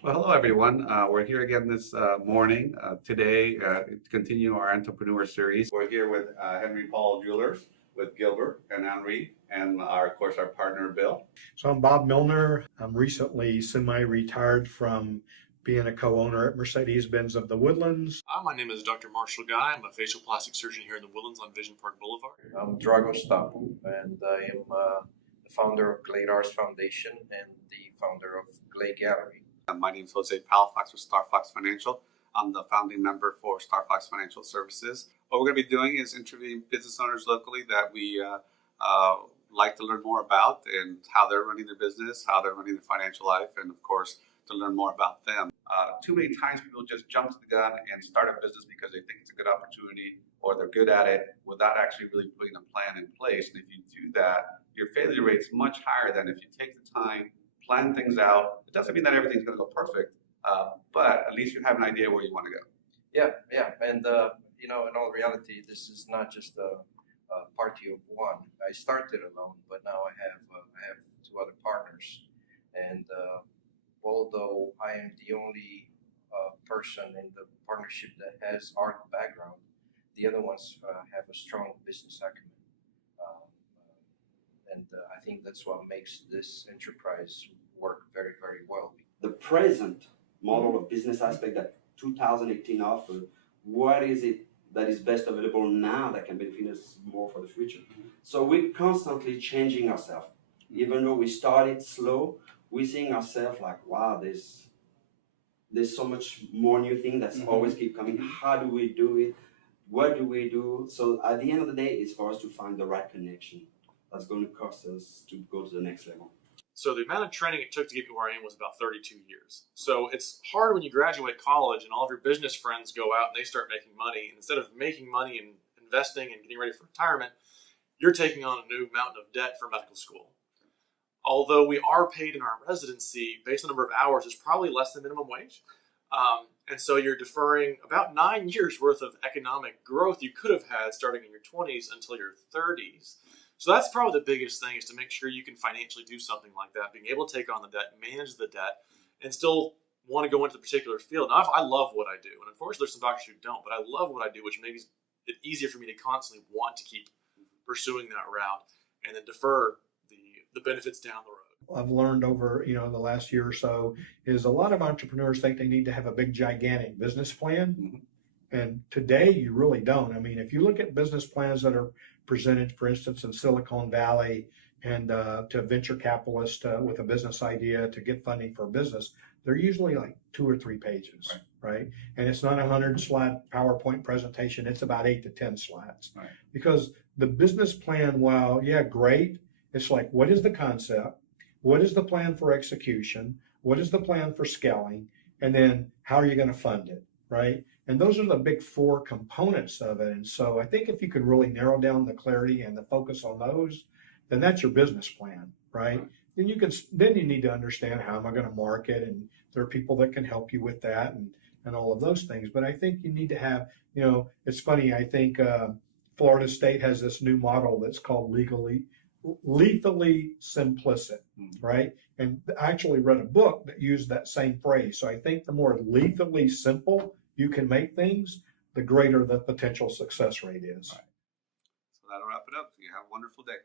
Well, hello everyone. We're here again this morning. Today, to continue our entrepreneur series. We're here with Henry Paul Jewelers with Gilbert and Henry, and of course, our partner Bill. So I'm Bob Milner. I'm recently semi-retired from being a co-owner at Mercedes-Benz of the Woodlands. My name is Dr. Marshall Guy. I'm a facial plastic surgeon here in the Woodlands on Vision Park Boulevard. I'm Dragos Tapu, and I am the founder of Glade Foundation and the founder of Glade Gallery. My name is Jose Palafox with Starfox Financial. I'm the founding member for Starfox Financial Services. What we're going to be doing is interviewing business owners locally that we like to learn more about and how they're running their business, how they're running their financial life, and of course, to learn more about them. Too many times people just jump to the gun and start a business because they think it's a good opportunity or they're good at it without actually really putting a plan in place. And if you do that, your failure rate's much higher than if you take the time, plan things out. It doesn't mean that everything's going to go perfect, but at least you have an idea where you want to go. Yeah, and in all reality, this is not just a party of one. I started alone, but now I have two other partners, and although I am the only person in the partnership that has art background, the other ones have a strong business acumen. And I think that's what makes this enterprise work very, very well. The present model of business aspect that 2018 offered, what is it that is best available now that can benefit us more for the future? So we're constantly changing ourselves. Even though we started slow, we're seeing ourselves like, wow, there's so much more new thing that's always keep coming. How do we do it? What do we do? So at the end of the day, it's for us to find the right connection that's going to cost us to go to the next level. So the amount of training it took to get me where I am was about 32 years. So it's hard when you graduate college and all of your business friends go out and they start making money. And instead of making money and investing and getting ready for retirement, you're taking on a new mountain of debt for medical school. Although we are paid in our residency based on the number of hours, it's probably less than minimum wage. And so you're deferring about 9 years worth of economic growth you could have had starting in your 20s until your 30s. So that's probably the biggest thing, is to make sure you can financially do something like that, being able to take on the debt, manage the debt, and still want to go into the particular field. Now, I love what I do, and unfortunately there's some doctors who don't, but I love what I do, which makes it easier for me to constantly want to keep pursuing that route and then defer the benefits down the road. I've learned over the last year or so is a lot of entrepreneurs think they need to have a big, gigantic business plan. And today you really don't. I mean, if you look at business plans that are presented, for instance, in Silicon Valley and to venture capitalists with a business idea to get funding for a business, they're usually like 2 or 3 pages, right? And it's not a 100-slide PowerPoint presentation. It's about 8 to 10 slides. Right. Because the business plan, while, yeah, great, it's like, what is the concept? What is the plan for execution? What is the plan for scaling? And then how are you going to fund it, right? And those are the big 4 components of it. And so I think if you could really narrow down the clarity and the focus on those, then that's your business plan, right? Then you need to understand, how am I going to market? And there are people that can help you with that and all of those things. But I think you need to have, it's funny, I think Florida State has this new model that's called lethally simplistic, right? And I actually read a book that used that same phrase. So I think the more lethally simple you can make things, the greater the potential success rate is. Right. So that'll wrap it up. You have a wonderful day.